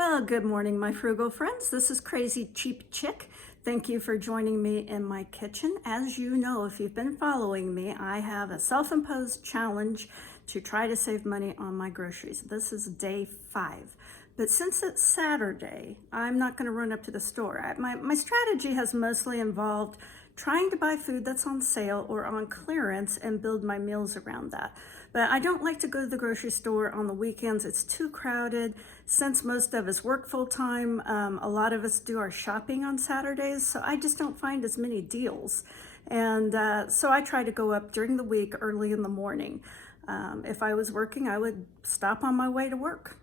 Well, good morning, my frugal friends. This is Crazy Cheap Chick. Thank you for joining me in my kitchen. As you know, if you've been following me, I have a self-imposed challenge to try to save money on my groceries. This is day 5. But since it's Saturday, I'm not going to run up to the store. My strategy has mostly involved trying to buy food that's on sale or on clearance and build my meals around that. But I don't like to go to the grocery store on the weekends. It's too crowded. Since most of us work full-time, a lot of us do our shopping on Saturdays, so I just don't find as many deals. And so I try to go up during the week early in the morning. If I was working, I would stop on my way to work.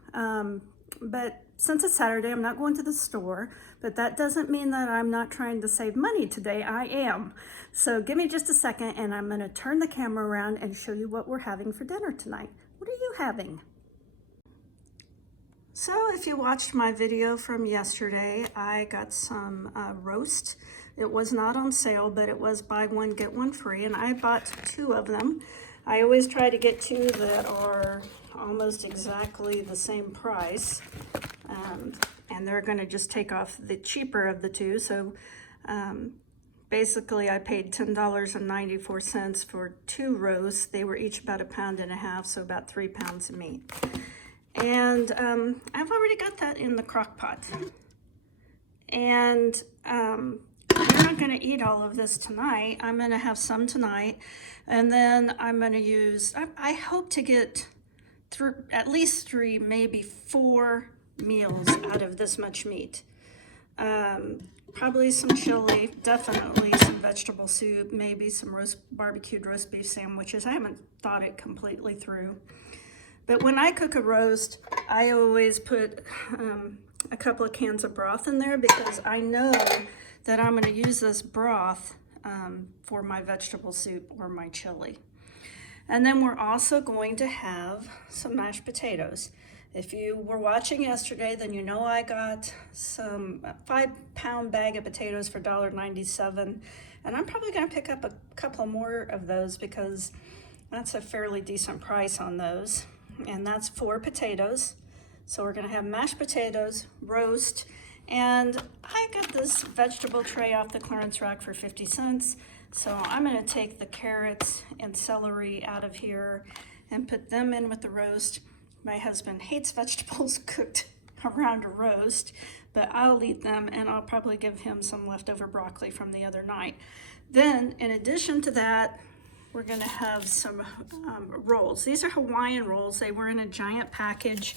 But since it's Saturday, I'm not going to the store, but that doesn't mean that I'm not trying to save money today. I am. So give me just a second and I'm going to turn the camera around and show you what we're having for dinner tonight. What are you having? So if you watched my video from yesterday, I got some roast. It was not on sale, but it was buy one, get one free, and I bought 2 of them. I always try to get 2 that are almost exactly the same price. And they're going to just take off the cheaper of the 2. So basically I paid $10.94 for 2 roasts. They were each about 1.5 pounds, so about 3 pounds of meat. And I've already got that in the crock pot. And I'm not going to eat all of this tonight. I'm going to have some tonight. And then I'm going to use, I hope to get through at least 3, maybe 4 meals out of this much meat. Probably some chili, definitely some vegetable soup, maybe some barbecued roast beef sandwiches. I haven't thought it completely through. But when I cook a roast, I always put a couple of cans of broth in there because I know that I'm going to use this broth for my vegetable soup or my chili. And then we're also going to have some mashed potatoes. If you were watching yesterday, then you know I got some 5-pound bag of potatoes for $1.97. And I'm probably going to pick up a couple more of those because that's a fairly decent price on those. And that's 4 potatoes. So we're going to have mashed potatoes, roast, and I got this vegetable tray off the clearance rack for 50 cents. So I'm going to take the carrots and celery out of here and put them in with the roast. My husband hates vegetables cooked around a roast, but I'll eat them, and I'll probably give him some leftover broccoli from the other night. Then, in addition to that, we're going to have some rolls. These are Hawaiian rolls. They were in a giant package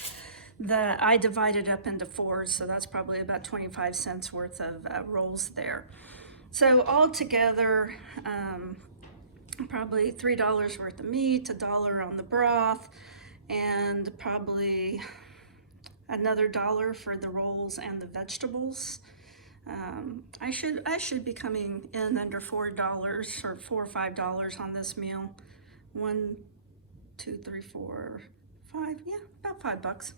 that I divided up into 4, so that's probably about 25 cents worth of rolls there. So all together, probably $3 worth of meat, $1 on the broth, and probably another $1 for the rolls and the vegetables. I should be coming in under $4 or $4 or $5 on this meal. 1, 2, 3, 4, 5. Yeah, about $5.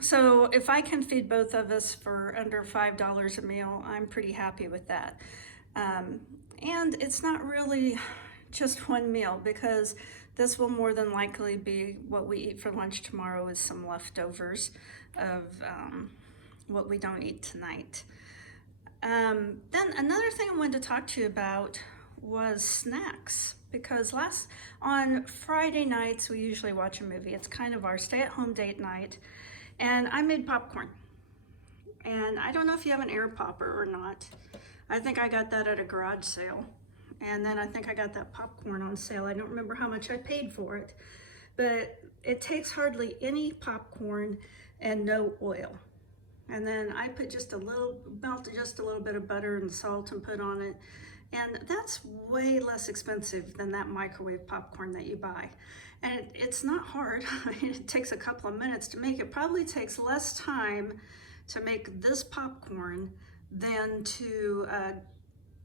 So if I can feed both of us for under $5 a meal, I'm pretty happy with that. And it's not really just one meal because this will more than likely be what we eat for lunch tomorrow with some leftovers of what we don't eat tonight. Then another thing I wanted to talk to you about was snacks, because on Friday nights we usually watch a movie. It's kind of our stay-at-home date night, and I made popcorn. And I don't know if you have an air popper or not. I think I got that at a garage sale. And then I think I got that popcorn on sale. I don't remember how much I paid for it, but it takes hardly any popcorn and no oil. And then I put melted just a little bit of butter and salt and put on it. And that's way less expensive than that microwave popcorn that you buy. And it's not hard. It takes a couple of minutes to make. It probably takes less time to make this popcorn than to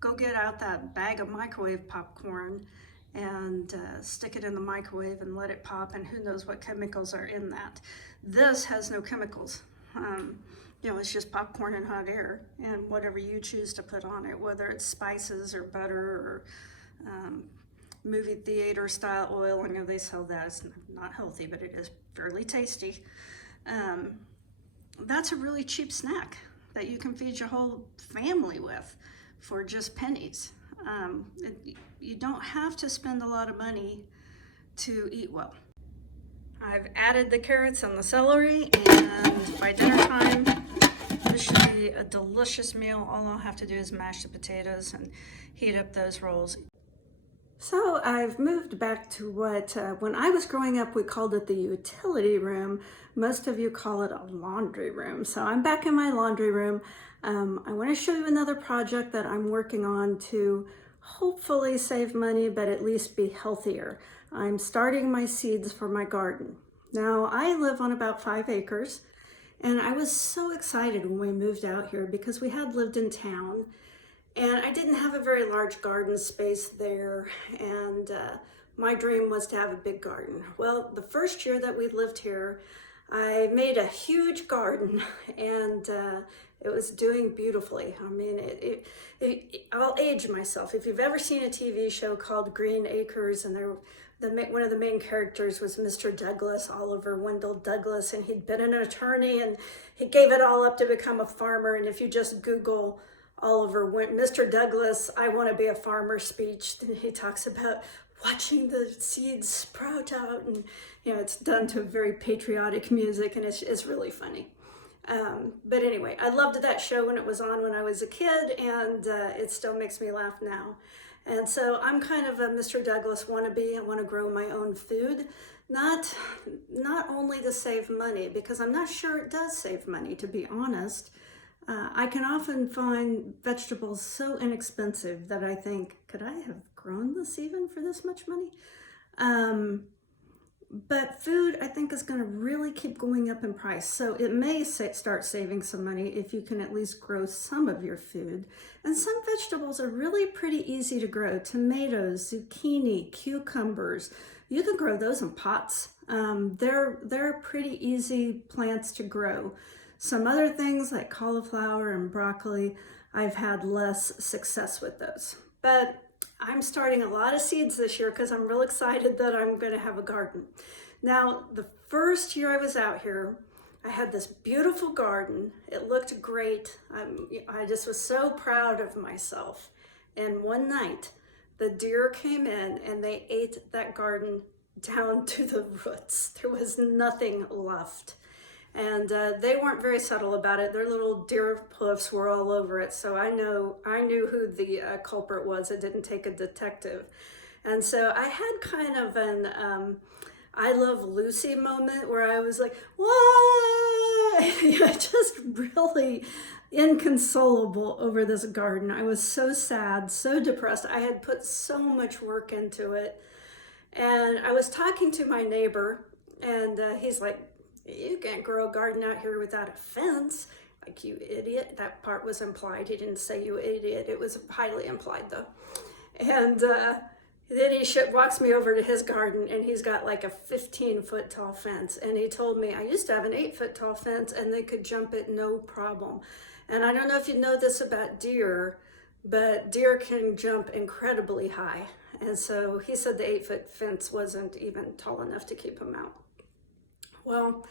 go get out that bag of microwave popcorn and stick it in the microwave and let it pop, and who knows what chemicals are in that. This has no chemicals. You know, it's just popcorn and hot air and whatever you choose to put on it, whether it's spices or butter or movie theater style oil. I know they sell that. It's not healthy, but it is fairly tasty. that's a really cheap snack that you can feed your whole family with for just pennies. You don't have to spend a lot of money to eat well. I've added the carrots and the celery, and by dinner time, this should be a delicious meal. All I'll have to do is mash the potatoes and heat up those rolls. So I've moved back to what, when I was growing up, we called it the utility room. Most of you call it a laundry room. So I'm back in my laundry room. I want to show you another project that I'm working on to hopefully save money, but at least be healthier. I'm starting my seeds for my garden. Now, I live on about 5 acres, and I was so excited when we moved out here because we had lived in town, and I didn't have a very large garden space there, and my dream was to have a big garden. Well, the first year that we lived here, I made a huge garden, and it was doing beautifully. I mean, I'll age myself. If you've ever seen a TV show called Green Acres, and one of the main characters was Mr. Douglas, Oliver Wendell Douglas, and he'd been an attorney, and he gave it all up to become a farmer. And if you just Google Mr. Douglas, I want to be a farmer speech, and he talks about watching the seeds sprout out, and it's done to very patriotic music, and it's really funny. But anyway, I loved that show when it was on when I was a kid, and it still makes me laugh now. And so I'm kind of a Mr. Douglas wannabe. I want to grow my own food, not only to save money, because I'm not sure it does save money, to be honest. I can often find vegetables so inexpensive that I think, could I have grown this even for this much money? But food, I think, is going to really keep going up in price. So it may start saving some money if you can at least grow some of your food. And some vegetables are really pretty easy to grow. Tomatoes, zucchini, cucumbers. You can grow those in pots. They're pretty easy plants to grow. Some other things like cauliflower and broccoli, I've had less success with those. But I'm starting a lot of seeds this year because I'm real excited that I'm going to have a garden. Now, the first year I was out here, I had this beautiful garden. It looked great. I just was so proud of myself. And one night, the deer came in and they ate that garden down to the roots. There was nothing left. And they weren't very subtle about it. Their little deer hoofs were all over it. So I knew who the culprit was. It didn't take a detective. And so I had kind of an I Love Lucy moment where I was like, what? Just really inconsolable over this garden. I was so sad, so depressed. I had put so much work into it. And I was talking to my neighbor, and he's like, you can't grow a garden out here without a fence. Like, you idiot. That part was implied. He didn't say you idiot. It was highly implied, though. And then he walks me over to his garden, and he's got like a 15-foot tall fence. And he told me, I used to have an 8-foot tall fence, and they could jump it no problem. And I don't know if you know this about deer, but deer can jump incredibly high. And so he said the 8-foot fence wasn't even tall enough to keep him out. Well,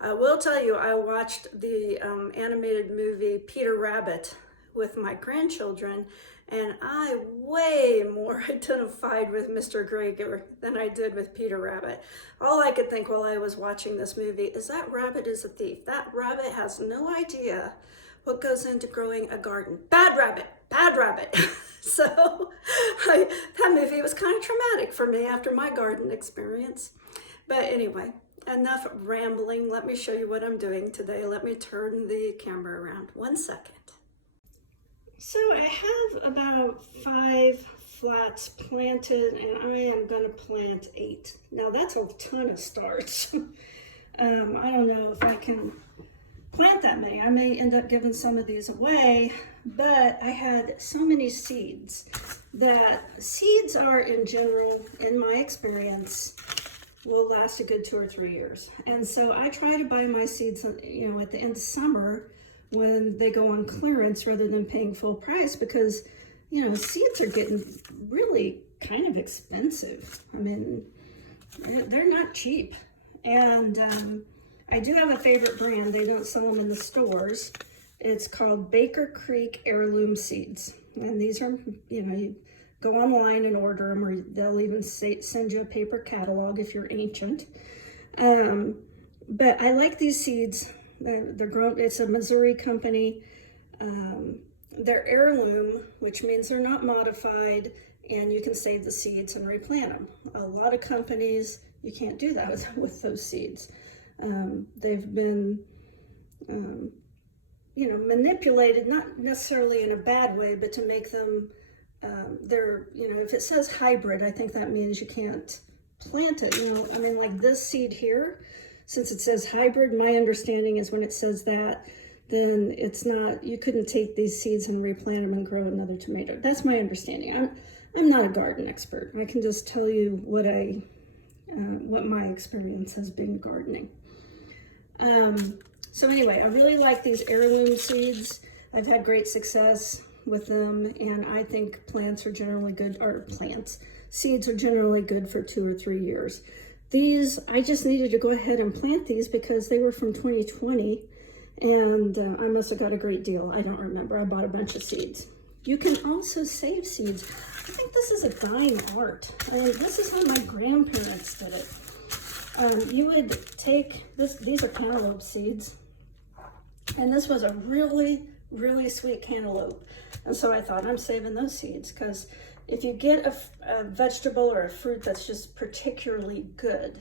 I will tell you, I watched the animated movie Peter Rabbit with my grandchildren, and I way more identified with Mr. Gregor than I did with Peter Rabbit. All I could think while I was watching this movie is that rabbit is a thief. That rabbit has no idea what goes into growing a garden. Bad rabbit, bad rabbit. So that movie was kind of traumatic for me after my garden experience. But anyway, enough rambling. Let me show you what I'm doing today. Let me turn the camera around 1 second. So I have about 5 flats planted, and I am going to plant 8. Now that's a ton of starts. I don't know if I can plant that many. I may end up giving some of these away, but I had so many seeds that seeds are, in general, in my experience, will last a good 2 or 3 years. And so I try to buy my seeds, at the end of summer when they go on clearance rather than paying full price, because, seeds are getting really kind of expensive. I mean, they're not cheap. And I do have a favorite brand. They don't sell them in the stores. It's called Baker Creek Heirloom Seeds. And these are, you go online and order them, or they'll even send you a paper catalog if you're ancient. But I like these seeds. They're grown, it's a Missouri company. They're heirloom, which means they're not modified, and you can save the seeds and replant them. A lot of companies, you can't do that with those seeds. They've been, manipulated, not necessarily in a bad way, but to make them, if it says hybrid, I think that means you can't plant it. Like this seed here, since it says hybrid, my understanding is when it says that, then it's not, you couldn't take these seeds and replant them and grow another tomato. That's my understanding. I'm not a garden expert. I can just tell you what my experience has been gardening. So anyway, I really like these heirloom seeds. I've had great success with them, and I think seeds are generally good for 2 or 3 years. These, I just needed to go ahead and plant these because they were from 2020, and I must have got a great deal. I don't remember. I bought a bunch of seeds. You can also save seeds. I think this is a dying art. This is how my grandparents did it. You would take this, these are cantaloupe seeds, and this was a really, really sweet cantaloupe. And so I thought, I'm saving those seeds, because if you get a vegetable or a fruit that's just particularly good,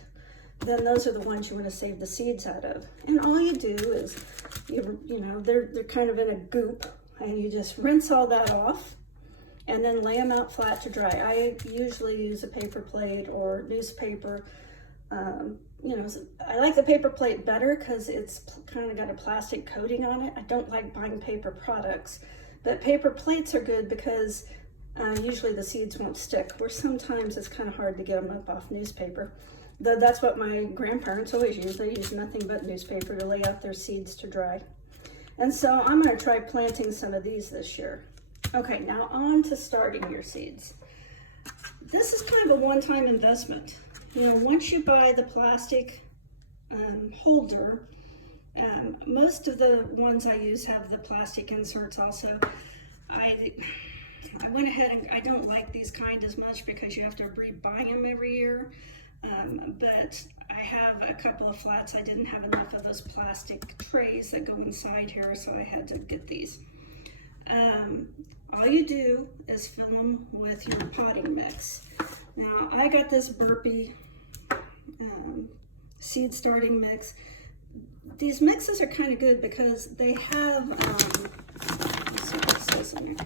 then those are the ones you want to save the seeds out of. And all you do is, they're kind of in a goop, and you just rinse all that off and then lay them out flat to dry. I usually use a paper plate or newspaper. I like the paper plate better because it's kind of got a plastic coating on it. I don't like buying paper products, but paper plates are good because usually the seeds won't stick, where sometimes it's kind of hard to get them up off newspaper. Though that's what my grandparents always used. They used nothing but newspaper to lay out their seeds to dry. And so I'm going to try planting some of these this year. Okay, now on to starting your seeds. This is kind of a one-time investment. Once you buy the plastic holder, most of the ones I use have the plastic inserts also. I went ahead and I don't like these kind as much because you have to rebuy them every year. But I have a couple of flats. I didn't have enough of those plastic trays that go inside here, so I had to get these. All you do is fill them with your potting mix. Now, I got this Burpee seed starting mix. These mixes are kind of good because they have, let's see what it says in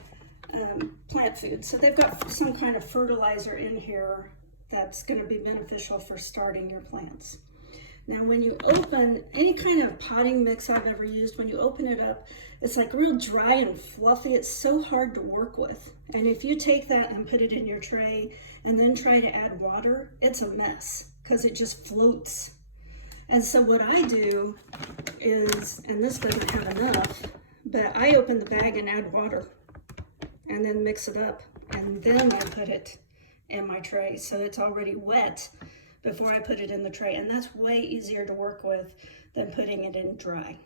there, plant food. So they've got some kind of fertilizer in here that's going to be beneficial for starting your plants. Now, when you open any kind of potting mix I've ever used, when you open it up, it's like real dry and fluffy. It's so hard to work with. And if you take that and put it in your tray and then try to add water, it's a mess because it just floats. And so what I do is, and this doesn't have enough, but I open the bag and add water and then mix it up, and then I put it in my tray so it's already wet before I put it in the tray, and that's way easier to work with than putting it in dry.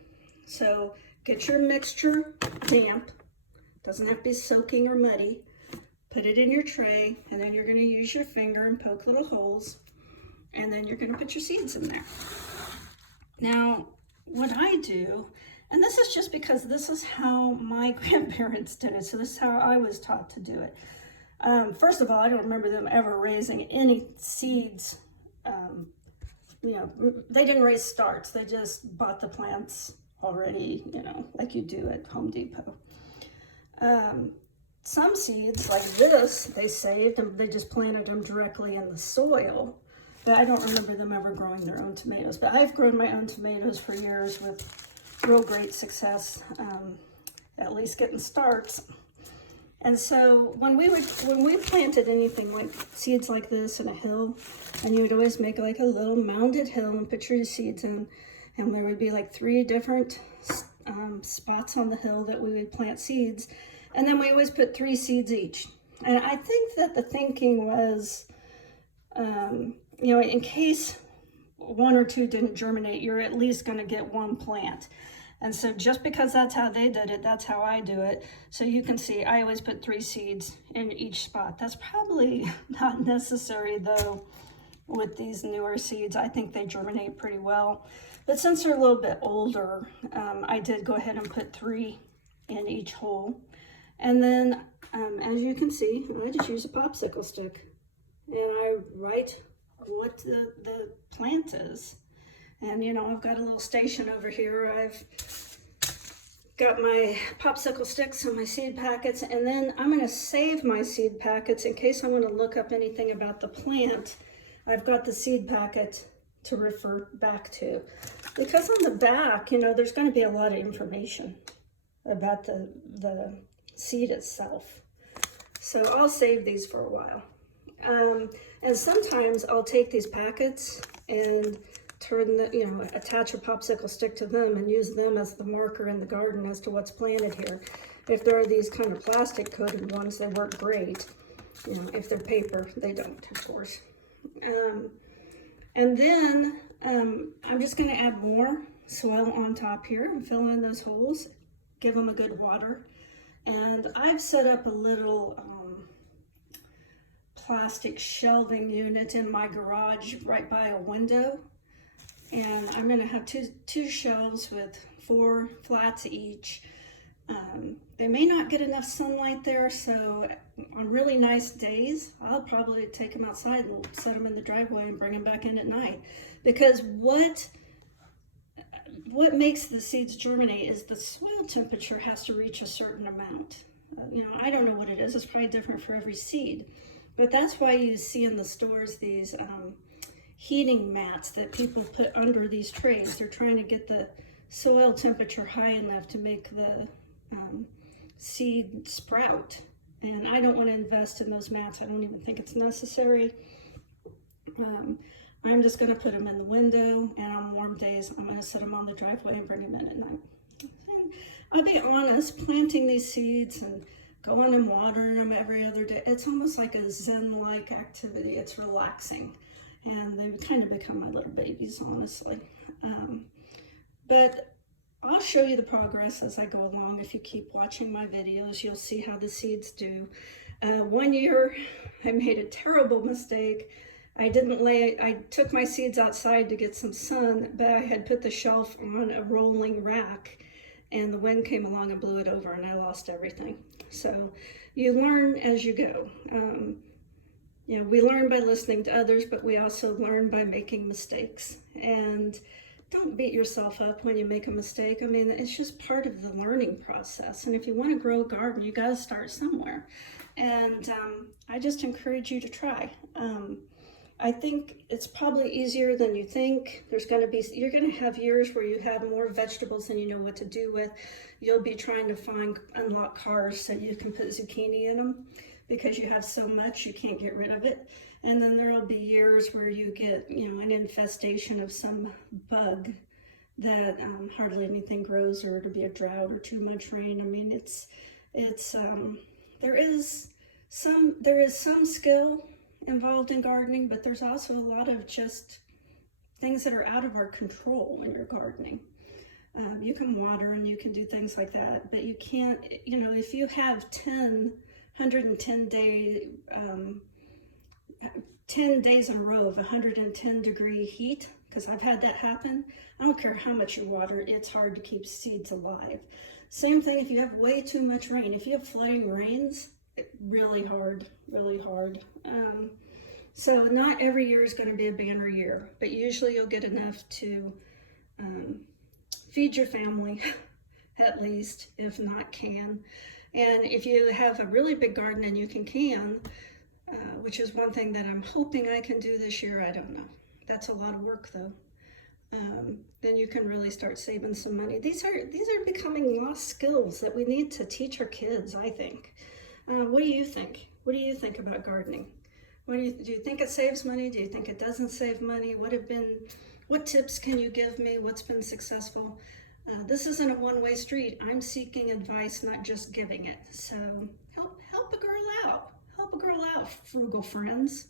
So get your mixture damp, doesn't have to be soaking or muddy. Put it in your tray, and then you're going to use your finger and poke little holes, and then you're going to put your seeds in there. Now, what I do, and this is just because this is how my grandparents did it, so this is how I was taught to do it. First of all, I don't remember them ever raising any seeds. They didn't raise starts. They just bought the plants already, like you do at Home Depot. Some seeds, like this, they saved and they just planted them directly in the soil. But I don't remember them ever growing their own tomatoes. But I've grown my own tomatoes for years with real great success, at least getting starts. And so when we planted anything like seeds like this in a hill, and you would always make like a little mounded hill and put your seeds in, and there would be like 3 different spots on the hill that we would plant seeds, and then we always put 3 seeds each. And I think that the thinking was, in case one or two didn't germinate, you're at least going to get one plant. And so just because that's how they did it, that's how I do it. So you can see I always put 3 seeds in each spot. That's probably not necessary though with these newer seeds. I think they germinate pretty well. But since they're a little bit older, I did go ahead and put 3 in each hole. And then as you can see, I just use a popsicle stick and I write what the plant is. And you know, I've got a little station over here. I've got my popsicle sticks and my seed packets, and then I'm going to save my seed packets in case I want to look up anything about the plant. I've got the seed packet to refer back to, because on the back, you know, there's going to be a lot of information about the seed itself. So I'll save these for a while. And sometimes I'll take these packets and turn the, you know, attach a popsicle stick to them and use them as the marker in the garden as to what's planted here. If there are these kind of plastic coated ones, they work great. You know, if they're paper, they don't, of course. And then I'm just going to add more soil on top here and fill in those holes, give them a good water. And I've set up a little plastic shelving unit in my garage right by a window. And I'm going to have two shelves with 4 flats each. They may not get enough sunlight there, so on really nice days, I'll probably take them outside and set them in the driveway and bring them back in at night. Because what makes the seeds germinate is the soil temperature has to reach a certain amount. You know, I don't know what it is. It's probably different for every seed. But that's why you see in the stores these heating mats that people put under these trays. They're trying to get the soil temperature high enough to make the seed sprout. And I don't want to invest in those mats. I don't even think it's necessary. I'm just going to put them in the window, and on warm days, I'm going to set them on the driveway and bring them in at night. And I'll be honest, planting these seeds and going and watering them every other day, it's almost like a Zen-like activity. It's relaxing. And they've kind of become my little babies, honestly. But I'll show you the progress as I go along. If you keep watching my videos, you'll see how the seeds do. One year, I made a terrible mistake. I took my seeds outside to get some sun, but I had put the shelf on a rolling rack, and the wind came along and blew it over, and I lost everything. So you learn as you go. You know, we learn by listening to others, but we also learn by making mistakes. And don't beat yourself up when you make a mistake. I mean, it's just part of the learning process. And if you want to grow a garden, you got to start somewhere. And I just encourage you to try. I think it's probably easier than you think. You're going to have years where you have more vegetables than you know what to do with. You'll be trying to unlock cars so you can put zucchini in them, because you have so much you can't get rid of it. And then there'll be years where you get, you know, an infestation of some bug that hardly anything grows, or it'll be a drought or too much rain. I mean, there is some skill involved in gardening, but there's also a lot of just things that are out of our control when you're gardening. You can water and you can do things like that, but you can't, you know, if you have 110 days in a row of 110 degree heat, because I've had that happen. I don't care how much you water, it's hard to keep seeds alive. Same thing if you have way too much rain. If you have flooding rains, really hard. So not every year is going to be a banner year, but usually you'll get enough to feed your family, at least, if not can. And if you have a really big garden and you can, which is one thing that I'm hoping I can do this year, I don't know. That's a lot of work though. Then you can really start saving some money. These are becoming lost skills that we need to teach our kids, I think. What do you think? What do you think about gardening? Do you think it saves money? Do you think it doesn't save money? What tips can you give me? What's been successful? This isn't a one-way street. I'm seeking advice, not just giving it. So help a girl out. Help a girl out, frugal friends.